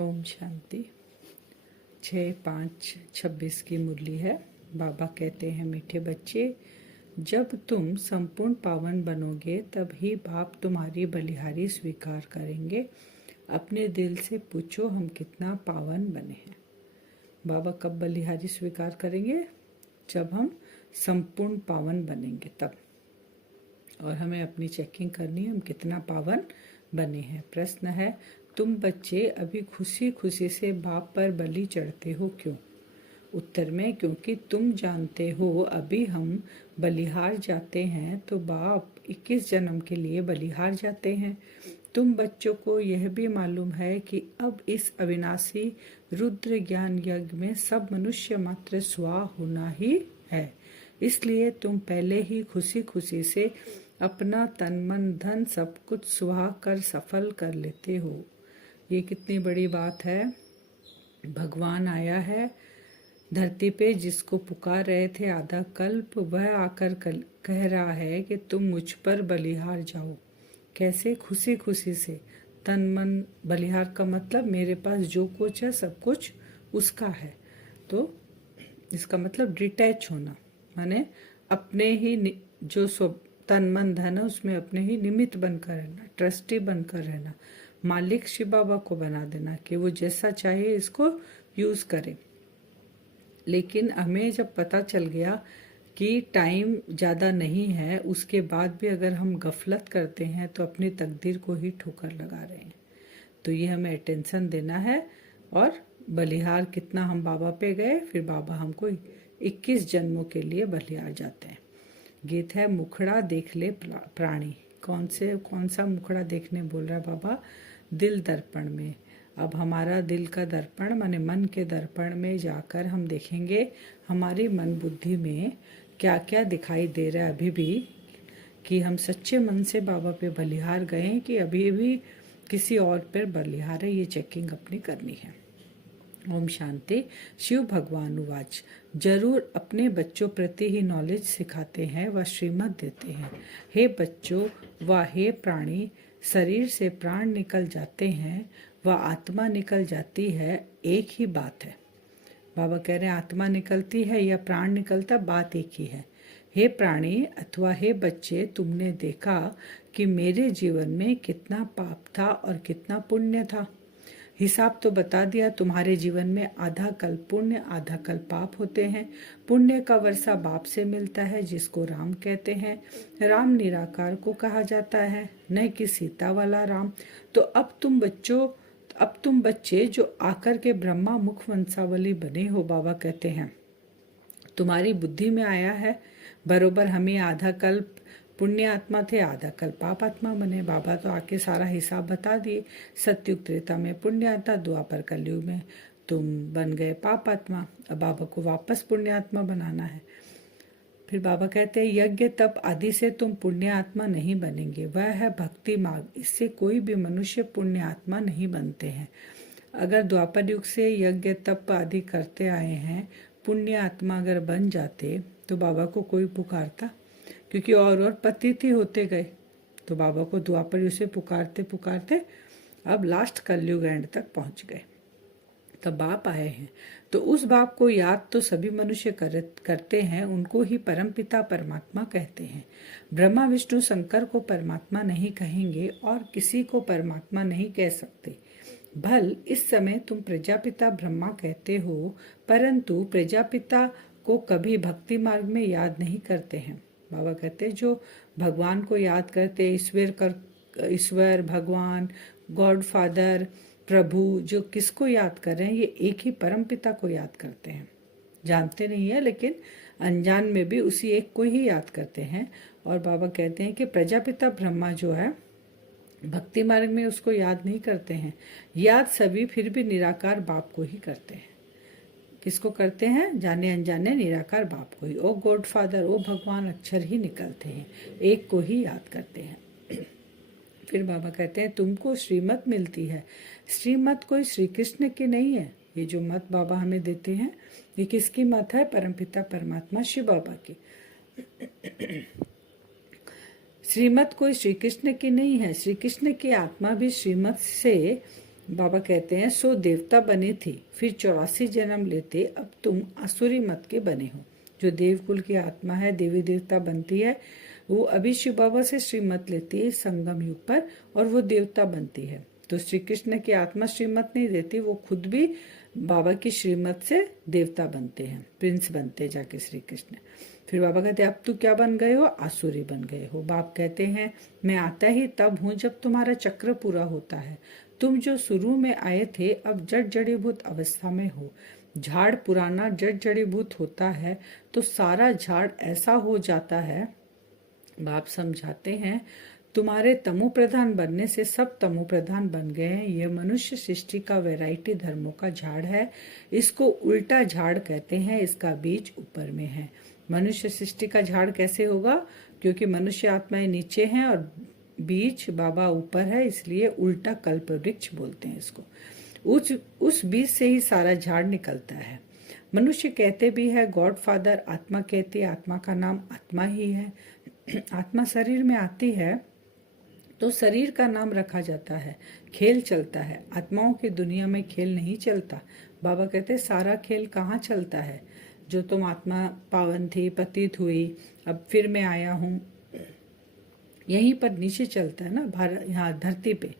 ओम शांति। 6/5/26 की मुरली है। बाबा कहते हैं, मीठे बच्चे, जब तुम संपूर्ण पावन बनोगे तब ही बाप तुम्हारी बलिहारी स्वीकार करेंगे। अपने दिल से पूछो, हम कितना पावन बने हैं। बाबा कब बलिहारी स्वीकार करेंगे? जब हम संपूर्ण पावन बनेंगे तब। और हमें अपनी चेकिंग करनी है, हम कितना पावन बने हैं। प्रश्न है, तुम बच्चे अभी खुशी खुशी से बाप पर बलि चढ़ते हो, क्यों? उत्तर में, क्योंकि तुम जानते हो अभी हम बलिहार जाते हैं तो बाप 21 जन्म के लिए बलिहार जाते हैं। तुम बच्चों को यह भी मालूम है कि अब इस अविनाशी रुद्र ज्ञान यज्ञ में सब मनुष्य मात्र स्वाहा होना ही है। इसलिए तुम पहले ही खुशी खुशी से अपना तन मन धन सब कुछ सुहा कर सफल कर लेते हो। ये कितनी बड़ी बात है। भगवान आया है धरती पे, जिसको पुकार रहे थे आधा कल्प, वह आकर कह रहा है कि तुम मुझ पर बलिहार जाओ। कैसे? खुशी खुशी से। तन मन बलिहार का मतलब मेरे पास जो कुछ है सब कुछ उसका है। तो इसका मतलब डिटैच होना, माने अपने ही जो तन मन धन है उसमें अपने ही निमित्त बनकर रहना, ट्रस्टी बनकर रहना, मालिक शिव बाबा को बना देना कि वो जैसा चाहे इसको यूज करे। लेकिन हमें जब पता चल गया कि टाइम ज़्यादा नहीं है, उसके बाद भी अगर हम गफलत करते हैं तो अपनी तकदीर को ही ठोकर लगा रहे हैं। तो ये हमें अटेंशन देना है। और बलिहार कितना हम बाबा पे गए, फिर बाबा हमको 21 जन्मों के लिए बलिहार जाते हैं। गीत है, मुखड़ा देख ले प्राणी। कौन सा मुखड़ा देखने बोल रहा है बाबा? दिल दर्पण में। अब हमारा दिल का दर्पण माने मन के दर्पण में जाकर हम देखेंगे हमारी मन बुद्धि में क्या क्या दिखाई दे रहा है अभी भी, कि हम सच्चे मन से बाबा पे बलिहार गए कि अभी भी किसी और पर बलिहार है। ये चेकिंग अपनी करनी है। ओम शांति। शिव भगवान उवाच, जरूर अपने बच्चों प्रति ही नॉलेज सिखाते हैं व श्रीमत देते हैं। हे बच्चों व हे प्राणी, शरीर से प्राण निकल जाते हैं व आत्मा निकल जाती है, एक ही बात है। बाबा कह रहे हैं आत्मा निकलती है या प्राण निकलता, बात एक ही है। हे प्राणी अथवा हे बच्चे, तुमने देखा कि मेरे जीवन में कितना पाप था और कितना पुण्य था। हिसाब तो बता दिया। तुम्हारे जीवन में आधा कल पुण्य आधा कल पाप होते हैं। पुण्य का वर्षा बाप से मिलता है, जिसको राम कहते हैं। राम निराकार को कहा जाता है, न कि सीता वाला राम। तो अब तुम बच्चे जो आकर के ब्रह्मा मुख वंशावली बने हो, बाबा कहते हैं तुम्हारी बुद्धि में आया है बरोबर हमें आधा कल्प पुण्य आत्मा थे, आधा कल पाप आत्मा बने। बाबा तो आके सारा हिसाब बता दिए। सत्युग त्रेता में पुण्य आत्मा, द्वापर कलयुग में तुम बन गए पाप आत्मा। अब बाबा को वापस पुण्य आत्मा बनाना है। फिर बाबा कहते हैं, यज्ञ तप आदि से तुम पुण्य आत्मा नहीं बनेंगे, वह है भक्ति मार्ग। इससे कोई भी मनुष्य पुण्य आत्मा नहीं बनते हैं। अगर द्वापर युग से यज्ञ तप आदि करते आए हैं, पुण्य आत्मा अगर बन जाते तो बाबा को कोई पुकारता, क्योंकि और पतित ही होते गए। तो बाबा को द्वापर युग से पुकारते पुकारते अब लास्ट कलयुग एंड तक पहुंच गए। तब बाप आए हैं। तो उस बाप को याद तो सभी मनुष्य करते हैं, उनको ही परमपिता परमात्मा कहते हैं। ब्रह्मा विष्णु शंकर को परमात्मा नहीं कहेंगे और किसी को परमात्मा नहीं कह सकते। भल इस समय तुम प्रजापिता ब्रह्मा कहते हो, परंतु प्रजापिता को कभी भक्ति मार्ग में याद नहीं करते हैं। बाबा कहते हैं जो भगवान को याद करते, ईश्वर भगवान गॉड फादर प्रभु, जो किसको याद कर रहे हैं? ये एक ही परम पिता को याद करते हैं। जानते नहीं है लेकिन अनजान में भी उसी एक को ही याद करते हैं। और बाबा कहते हैं कि प्रजापिता ब्रह्मा जो है भक्ति मार्ग में उसको याद नहीं करते हैं। याद सभी फिर भी निराकार बाप को ही करते हैं। किसको करते हैं? जाने अनजाने निराकार बाप को ही। ओ गॉड फादर, ओ भगवान अक्षर ही निकलते हैं, एक को ही याद करते हैं। फिर बाबा कहते हैं तुमको श्रीमत मिलती है। श्रीमत कोई श्री कृष्ण की नहीं है। ये जो मत बाबा हमें देते हैं, ये किसकी मत है? परमपिता परमात्मा शिव बाबा की। श्रीमत कोई श्री कृष्ण की नहीं है। श्री कृष्ण की आत्मा भी श्रीमत से बाबा कहते हैं सो देवता बने थे, फिर 84 जन्म लेते, अब तुम आसुरी मत के बने हो। जो देवकुल की आत्मा है देवी देवता बनती है, वो अभी शिव बाबा से श्रीमत लेती है संगम युग पर, और वो देवता बनती है। तो श्री कृष्ण की आत्मा श्रीमत नहीं देती, वो खुद भी बाबा की श्रीमत से देवता बनते हैं, प्रिंस बनते जाके श्री कृष्ण। फिर बाबा कहते हैं अब तू क्या बन गए हो, आसुरी बन गए हो। बाप कहते हैं मैं आता ही तब हूँ जब तुम्हारा चक्र पूरा होता है। तुम जो शुरू में आए थे अब जड़ जड़ीभूत अवस्था में हो। झाड़ पुराना जड़ जड़ीभूत होता है तो सारा झाड़ ऐसा हो जाता है। बाप समझाते हैं तुम्हारे तमो प्रधान बनने से सब तमो प्रधान बन गए हैं। यह मनुष्य सृष्टि का वैरायटी धर्मों का झाड़ है। इसको उल्टा झाड़ कहते हैं, इसका बीज ऊपर में है। मनुष्य सृष्टि का झाड़ कैसे होगा, क्योंकि मनुष्य आत्माएं नीचे हैं और बीज बाबा ऊपर है, इसलिए उल्टा कल्प वृक्ष बोलते हैं इसको। उस बीज से ही सारा झाड़ निकलता है। मनुष्य कहते भी है गॉड फादर, आत्मा कहती है, आत्मा का नाम आत्मा ही है। आत्मा शरीर में आती है तो शरीर का नाम रखा जाता है, खेल चलता है। आत्माओं की दुनिया में खेल नहीं चलता। बाबा कहते सारा खेल कहाँ चलता है। जो तुम आत्मा पावन थी, पतित हुई, अब फिर मैं आया हूँ, यहीं पर नीचे चलता है ना, भारत यहाँ धरती पे।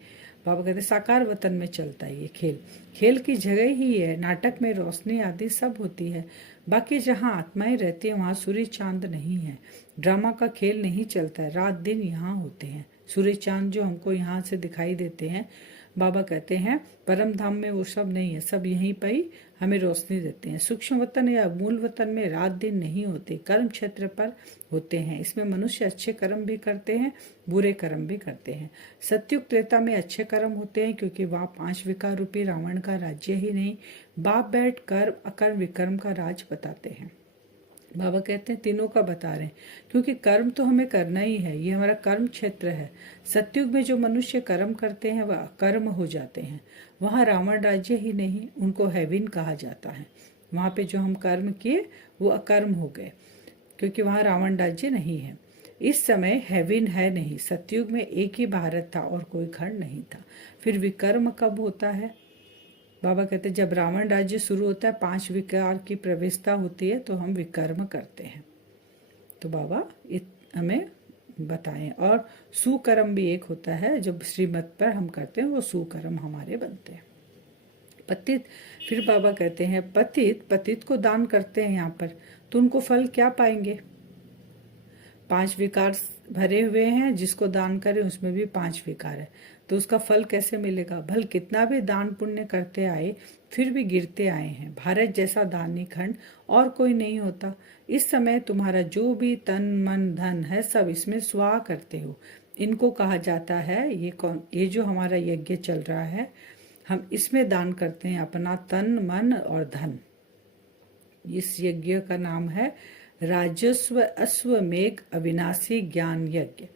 बाबा कहते साकार वतन में चलता है ये खेल। खेल की जगह ही है, नाटक में रोशनी आदि सब होती है। बाकी जहाँ आत्माएं रहती है वहाँ सूर्य चांद नहीं है। ड्रामा का खेल नहीं चलता है, रात दिन यहाँ होते हैं। सूर्य चांद जो हमको यहाँ से दिखाई देते हैं, बाबा कहते हैं परम धाम में वो सब नहीं है, सब यहीं पर ही हमें रोशनी देते हैं। सूक्ष्म वतन या मूल वतन में रात दिन नहीं होते, कर्म क्षेत्र पर होते हैं। इसमें मनुष्य अच्छे कर्म भी करते हैं, बुरे कर्म भी करते हैं। सत्युग त्रेता में अच्छे कर्म होते हैं, क्योंकि वहाँ 5 विकार रूपी रावण का राज्य ही नहीं, बाप बैठ कर अकर्म विकर्म का राज बताते हैं। बाबा कहते हैं तीनों का बता रहे हैं, क्योंकि कर्म तो हमें करना ही है, ये हमारा कर्म क्षेत्र है। सत्युग में जो मनुष्य कर्म करते हैं वह अकर्म हो जाते हैं। वहाँ रावण राज्य ही नहीं, उनको हेविन कहा जाता है। वहाँ पे जो हम कर्म किए वो अकर्म हो गए, क्योंकि वहाँ रावण राज्य नहीं है। इस समय हेविन है नहीं। सत्युग में एक ही भारत था और कोई खंड नहीं था। फिर विकर्म कब होता है, बाबा कहते हैं जब रावण राज्य शुरू होता है, 5 विकार की प्रवेशता होती है तो हम विकर्म करते हैं। तो बाबा हमें बताएं। और सुकर्म भी एक होता है, जब श्रीमत पर हम करते हैं वो सुकर्म हमारे बनते हैं। पतित, फिर बाबा कहते हैं पतित को दान करते हैं यहाँ पर, तो उनको फल क्या पाएंगे। 5 विकार भरे हुए हैं, जिसको दान करें उसमें भी 5 विकार है, तो उसका फल कैसे मिलेगा। भल कितना भी दान पुण्य करते आए फिर भी गिरते आए हैं। भारत जैसा दानी खंड और कोई नहीं होता। इस समय तुम्हारा जो भी तन मन धन है सब इसमें स्वाहा करते हो। इनको कहा जाता है ये जो हमारा यज्ञ चल रहा है, हम इसमें दान करते हैं अपना तन मन और धन। इस यज्ञ का नाम है राजस्व अश्वमेघ अविनाशी ज्ञान यज्ञ।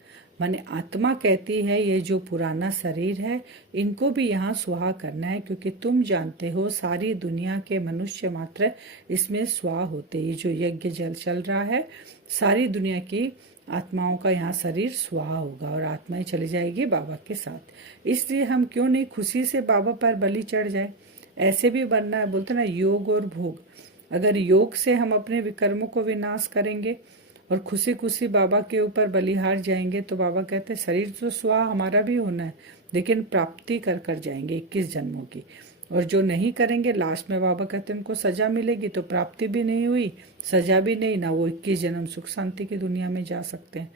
माने आत्मा कहती है ये जो पुराना शरीर है इनको भी यहाँ स्वाहा करना है, क्योंकि तुम जानते हो सारी दुनिया के मनुष्य मात्र इसमें स्वाहा होते। ये जो यज्ञ जल चल रहा है, सारी दुनिया की आत्माओं का यहाँ शरीर स्वाहा होगा और आत्माएं चली जाएगी बाबा के साथ। इसलिए हम क्यों नहीं खुशी से बाबा पर बलि चढ़ जाए। ऐसे भी बनना है, बोलते ना योग और भोग। अगर योग से हम अपने विकर्मों को विनाश करेंगे और खुशी खुशी बाबा के ऊपर बलिहार जाएंगे, तो बाबा कहते हैं शरीर तो स्वाहा हमारा भी होना है, लेकिन प्राप्ति कर कर जाएंगे 21 जन्मों की। और जो नहीं करेंगे लास्ट में बाबा कहते हैं उनको सजा मिलेगी, तो प्राप्ति भी नहीं हुई, सजा भी नहीं, ना वो 21 जन्म सुख शांति की दुनिया में जा सकते हैं।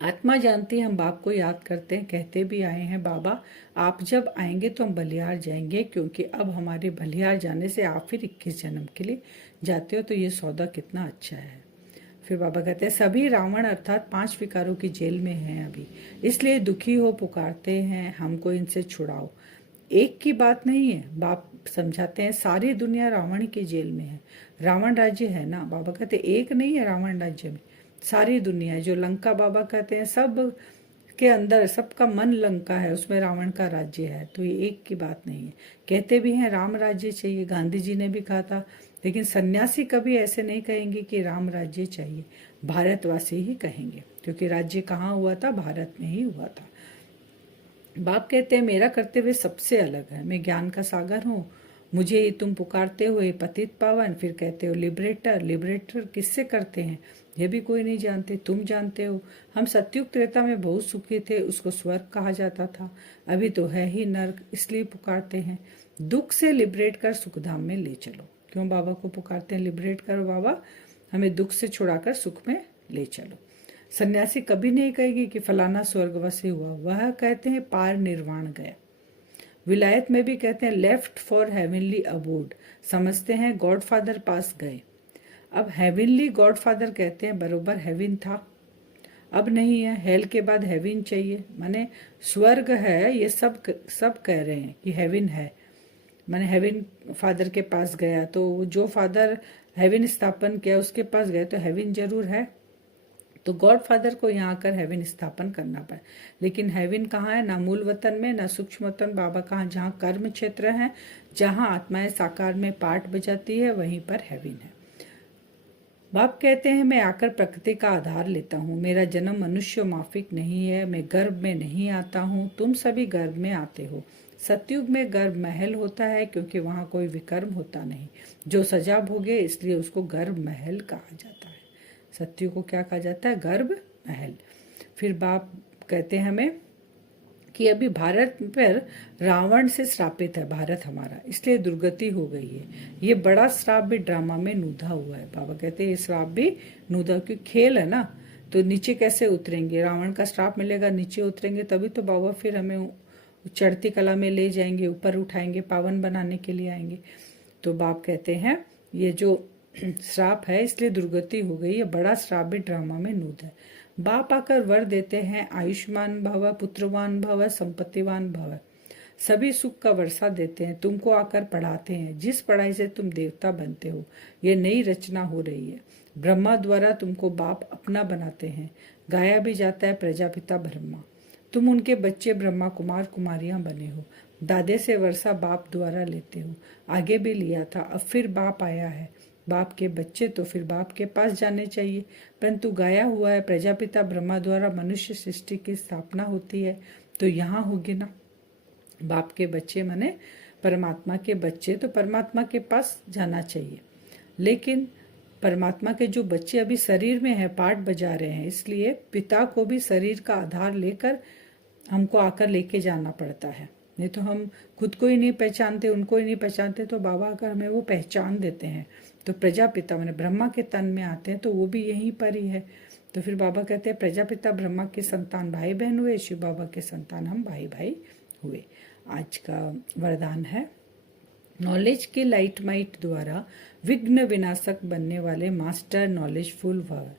आत्मा जानती है, हम बाप को याद करते हैं, कहते भी आए हैं बाबा आप जब आएंगे तो हम बलिहार जाएंगे, क्योंकि अब हमारे बलिहार जाने से आप फिर 21 जन्म के लिए जाते हो, तो ये सौदा कितना अच्छा है। फिर बाबा कहते हैं सभी रावण अर्थात 5 विकारों की जेल में हैं अभी, इसलिए दुखी हो पुकारते हैं हमको इनसे छुड़ाओ। एक की बात नहीं है, बाप समझाते हैं सारी दुनिया रावण की जेल में है। रावण राज्य है ना, बाबा कहते हैं एक नहीं है रावण राज्य में, सारी दुनिया है। जो लंका बाबा कहते हैं सब के अंदर सबका मन लंका है, उसमें रावण का राज्य है, तो ये एक की बात नहीं है। कहते भी हैं राम राज्य चाहिए, गांधी जी ने भी कहा था, लेकिन सन्यासी कभी ऐसे नहीं कहेंगे कि राम राज्य चाहिए, भारतवासी ही कहेंगे, क्योंकि राज्य कहाँ हुआ था, भारत में ही हुआ था। बाप कहते हैं मेरा कर्तव्य सबसे अलग है, मैं ज्ञान का सागर हूँ। मुझे ही तुम पुकारते हो हे पतित पावन, फिर कहते हो लिबरेटर। लिबरेटर किससे करते हैं ये भी कोई नहीं जानते, तुम जानते हो। हम सतयुग त्रेता में बहुत सुखी थे, उसको स्वर्ग कहा जाता था। अभी तो है ही नर्क, इसलिए पुकारते हैं। दुख से लिबरेट कर सुखधाम में ले चलो। क्यों बाबा को पुकारते हैं लिबरेट करो बाबा, हमें दुख से छुड़ाकर सुख में ले चलो। सन्यासी कभी नहीं कहेगी कि फलाना स्वर्गवासी हुआ, वह कहते हैं पार निर्वाण गया। विलायत में भी कहते हैं लेफ्ट फॉर हेवनली अबोर्ड, समझते हैं गॉड फादर पास गए। अब हेवनली गॉड फादर कहते हैं, बरोबर हेवन था, अब नहीं है। हेल के बाद हेवन चाहिए, माने स्वर्ग है, ये सब कह रहे हैं कि हेवन है। माने हेवन फादर के पास गया, तो जो फादर हेवन स्थापन किया उसके पास गए तो हेवन जरूर है। तो गॉड फादर को यहाँ आकर हेवन स्थापन करना पड़ा। लेकिन हेवन कहाँ है? ना मूल वतन में, ना सूक्ष्म वतन। बाबा कहाँ? जहाँ कर्म क्षेत्र है, जहाँ आत्माएं साकार में पाठ बजाती है, वहीं पर हेवन है। बाप कहते हैं मैं आकर प्रकृति का आधार लेता हूँ, मेरा जन्म मनुष्य माफिक नहीं है, मैं गर्भ में नहीं आता हूँ, तुम सभी गर्भ में आते हो। सतयुग में गर्भ महल होता है क्योंकि वहाँ कोई विकर्म होता नहीं। जो सजा भोगे इसलिए उसको गर्भ महल कहा जाता है। सतयुग को क्या कहा जाता है? गर्भ महल। फिर बाप कहते हैं हमें कि अभी भारत पर रावण से श्रापित है भारत हमारा, इसलिए दुर्गति हो गई है। ये बड़ा श्राप भी ड्रामा में नूधा हुआ है। बाबा कहते हैं ये श्राप भी नूधा, क्योंकि खेल है ना, तो नीचे कैसे उतरेंगे? रावण का श्राप मिलेगा, नीचे उतरेंगे तभी तो बाबा फिर हमें चढ़ती कला में ले जाएंगे, ऊपर उठाएंगे, पावन बनाने के लिए आएंगे। तो बाप कहते हैं ये जो श्राप है इसलिए दुर्गति हो गई है, बड़ा श्राप भी ड्रामा में नूध है। बाप आकर वर देते हैं आयुष्मान भव, पुत्रवान भव, संपत्तिवान भव, सभी सुख का वर्षा देते हैं। तुमको आकर पढ़ाते हैं, जिस पढ़ाई से तुम देवता बनते हो। ये नई रचना हो रही है, ब्रह्मा द्वारा तुमको बाप अपना बनाते हैं। गाया भी जाता है प्रजापिता ब्रह्मा, तुम उनके बच्चे ब्रह्मा कुमार कुमारियां बने हो। दादे से वर्षा बाप द्वारा लेते हो, आगे भी लिया था, अब फिर बाप आया है। बाप के बच्चे तो फिर बाप के पास जाने चाहिए, परंतु गाया हुआ है प्रजापिता ब्रह्मा द्वारा मनुष्य सृष्टि की स्थापना होती है, तो यहाँ होगी ना। बाप के बच्चे माने परमात्मा के बच्चे, तो परमात्मा के पास जाना चाहिए। लेकिन परमात्मा के जो बच्चे अभी शरीर में है, पाठ बजा रहे हैं, इसलिए पिता को भी शरीर का आधार लेकर हमको आकर लेके जाना पड़ता है। नहीं तो हम खुद को ही नहीं पहचानते, उनको ही नहीं पहचानते, तो बाबा आकर हमें वो पहचान देते हैं। तो प्रजापिता मैंने ब्रह्मा के तन में आते हैं, तो वो भी यहीं पर ही है। तो फिर बाबा कहते हैं प्रजापिता ब्रह्मा के संतान भाई बहन हुए, शिव बाबा के संतान हम भाई भाई हुए। आज का वरदान है नॉलेज के लाइट माइट द्वारा विघ्न विनाशक बनने वाले मास्टर नॉलेजफुल भव।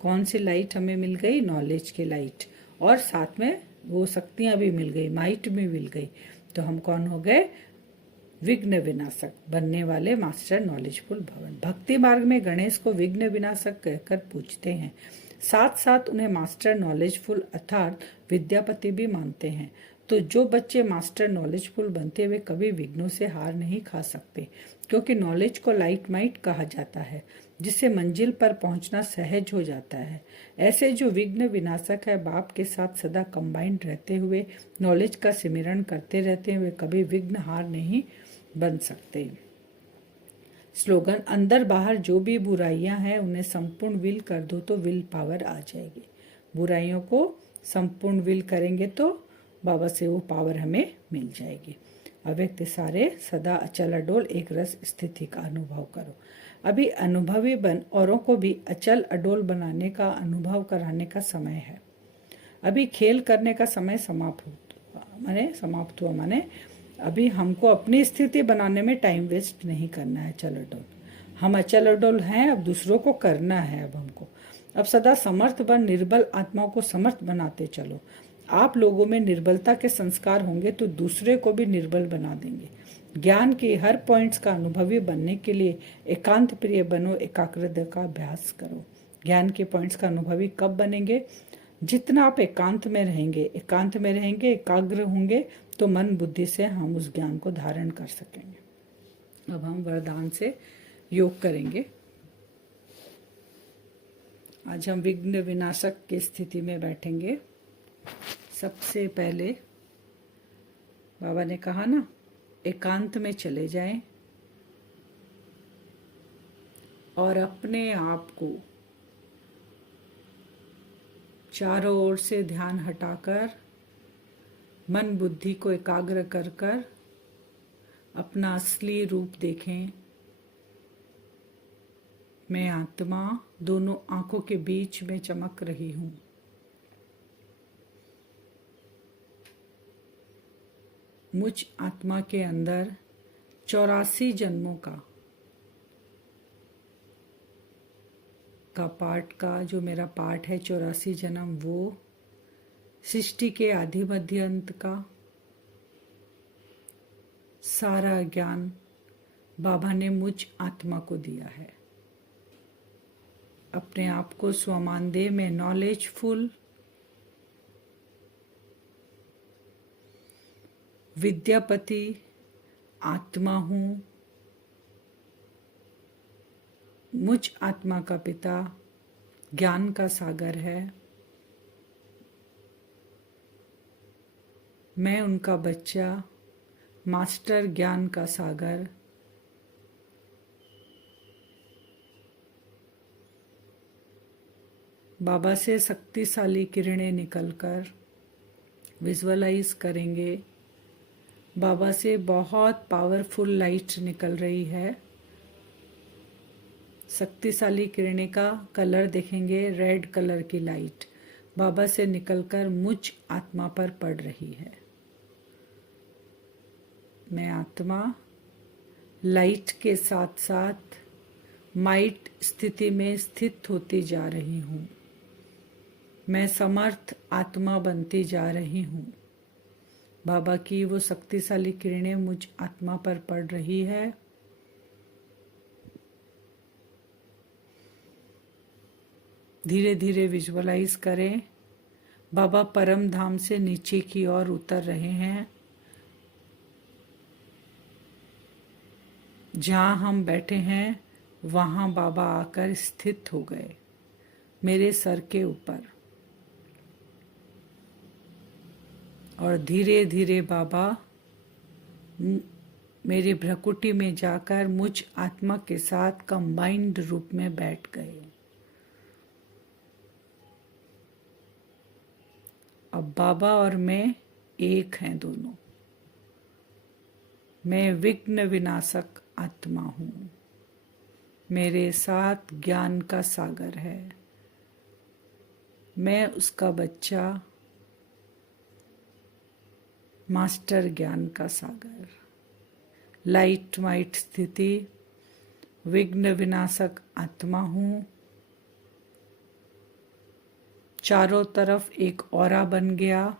कौन सी लाइट हमें मिल गई? नॉलेज के लाइट, और साथ में वो शक्तियां भी मिल गई, माइट भी मिल गई। तो हम कौन हो गए? विघ्न विनाशक बनने वाले मास्टर नॉलेजफुल भवन। भक्ति मार्ग में गणेश को विघ्न विनाशक कहकर पूछते हैं, साथ साथ उन्हें मास्टर नॉलेजफुल अर्थात विद्यापति भी मानते हैं। तो जो बच्चे मास्टर नॉलेजफुल बनते हुए कभी विघ्नों से हार नहीं खा सकते, क्योंकि नॉलेज को लाइट माइट कहा जाता है, जिससे मंजिल पर पहुंचना सहज हो जाता है। ऐसे जो विघ्न विनाशक है, बाप के साथ सदा कंबाइंड रहते हुए नॉलेज का सिमरन करते रहते हुए कभी विघ्न हार नहीं बन सकते। स्लोगन, अंदर बाहर जो भी बुराइयां हैं उन्हें संपूर्ण विल कर दो तो विल पावर आ जाएगी। बुराइयों को संपूर्ण विल करेंगे तो बाबा से वो पावर हमें मिल जाएगी। अव्यक्त सारे सदा अचल अडोल एक रस स्थिति का अनुभव करो। अभी अनुभवी बन औरों को भी अचल अडोल बनाने का अनुभव कराने का समय है। अभी खेल करने का समय समाप्त हुआ माने अभी हमको अपनी स्थिति बनाने में टाइम वेस्ट नहीं करना है। अचल अडोल हम अचल अडोल हैं, अब दूसरों को करना है। अब हमको अब सदा समर्थ बन निर्बल आत्माओं को समर्थ बनाते चलो। आप लोगों में निर्बलता के संस्कार होंगे तो दूसरे को भी निर्बल बना देंगे। ज्ञान के हर पॉइंट्स का अनुभवी बनने के लिए एकांत प्रिय बनो, एकाग्रता का अभ्यास करो। ज्ञान के पॉइंट्स का अनुभवी कब बनेंगे? जितना आप एकांत में रहेंगे, एकाग्र होंगे, तो मन बुद्धि से हम उस ज्ञान को धारण कर सकेंगे। अब हम वरदान से योग करेंगे। आज हम विघ्न विनाशक की स्थिति में बैठेंगे। सबसे पहले बाबा ने कहा ना, एकांत में चले जाएं और अपने आप को चारों ओर से ध्यान हटाकर मन बुद्धि को एकाग्र कर कर अपना असली रूप देखें। मैं आत्मा दोनों आंखों के बीच में चमक रही हूँ। मुझ आत्मा के अंदर 84 जन्मों का पाठ का जो मेरा पाठ है, 84 जन्म, वो सृष्टि के आदि मध्य अंत का सारा ज्ञान बाबा ने मुझ आत्मा को दिया है। अपने आप को स्वमानदेह में नॉलेजफुल, विद्यापति आत्मा हूँ। मुझ आत्मा का पिता ज्ञान का सागर है। मैं उनका बच्चा, मास्टर ज्ञान का सागर। बाबा से शक्तिशाली किरणें निकलकर विजुअलाइज करेंगे। बाबा से बहुत पावरफुल लाइट निकल रही है। शक्तिशाली किरणें का कलर देखेंगे, रेड कलर की लाइट बाबा से निकलकर मुझ आत्मा पर पड़ रही है। मैं आत्मा लाइट के साथ साथ माइट स्थिति में स्थित होती जा रही हूँ। मैं समर्थ आत्मा बनती जा रही हूँ। बाबा की वो शक्तिशाली किरणें मुझ आत्मा पर पड़ रही है। धीरे धीरे विजुअलाइज करें, बाबा परम धाम से नीचे की ओर उतर रहे हैं। जहाँ हम बैठे हैं वहाँ बाबा आकर स्थित हो गए मेरे सर के ऊपर, और धीरे धीरे बाबा मेरे भ्रकुटी में जाकर मुझ आत्मा के साथ कंबाइंड रूप में बैठ गए। अब बाबा और मैं एक हैं दोनों। मैं विघ्न विनाशक आत्मा हूँ। मेरे साथ ज्ञान का सागर है। मैं उसका बच्चा, मास्टर ज्ञान का सागर। लाइट माइट स्थिति, विघ्न विनाशक आत्मा हूँ। चारों तरफ एक ऑरा बन गया।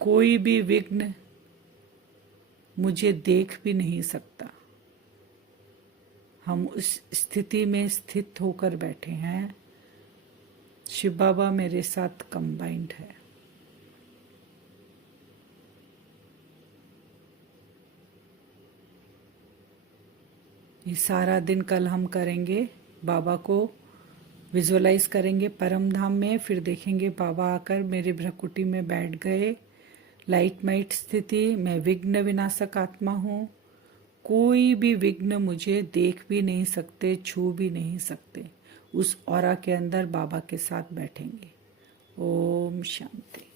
कोई भी विघ्न मुझे देख भी नहीं सकता। हम उस स्थिति में स्थित होकर बैठे हैं। शिव बाबा मेरे साथ कंबाइंड है। ये सारा दिन कल हम करेंगे। बाबा को विजुअलाइज करेंगे परम धाम में, फिर देखेंगे बाबा आकर मेरे भ्रकुटी में बैठ गए। लाइट माइट स्थिति, मैं विघ्न विनाशक आत्मा हूँ। कोई भी विघ्न मुझे देख भी नहीं सकते, छू भी नहीं सकते। उस ऑरा के अंदर बाबा के साथ बैठेंगे। ओम शांति।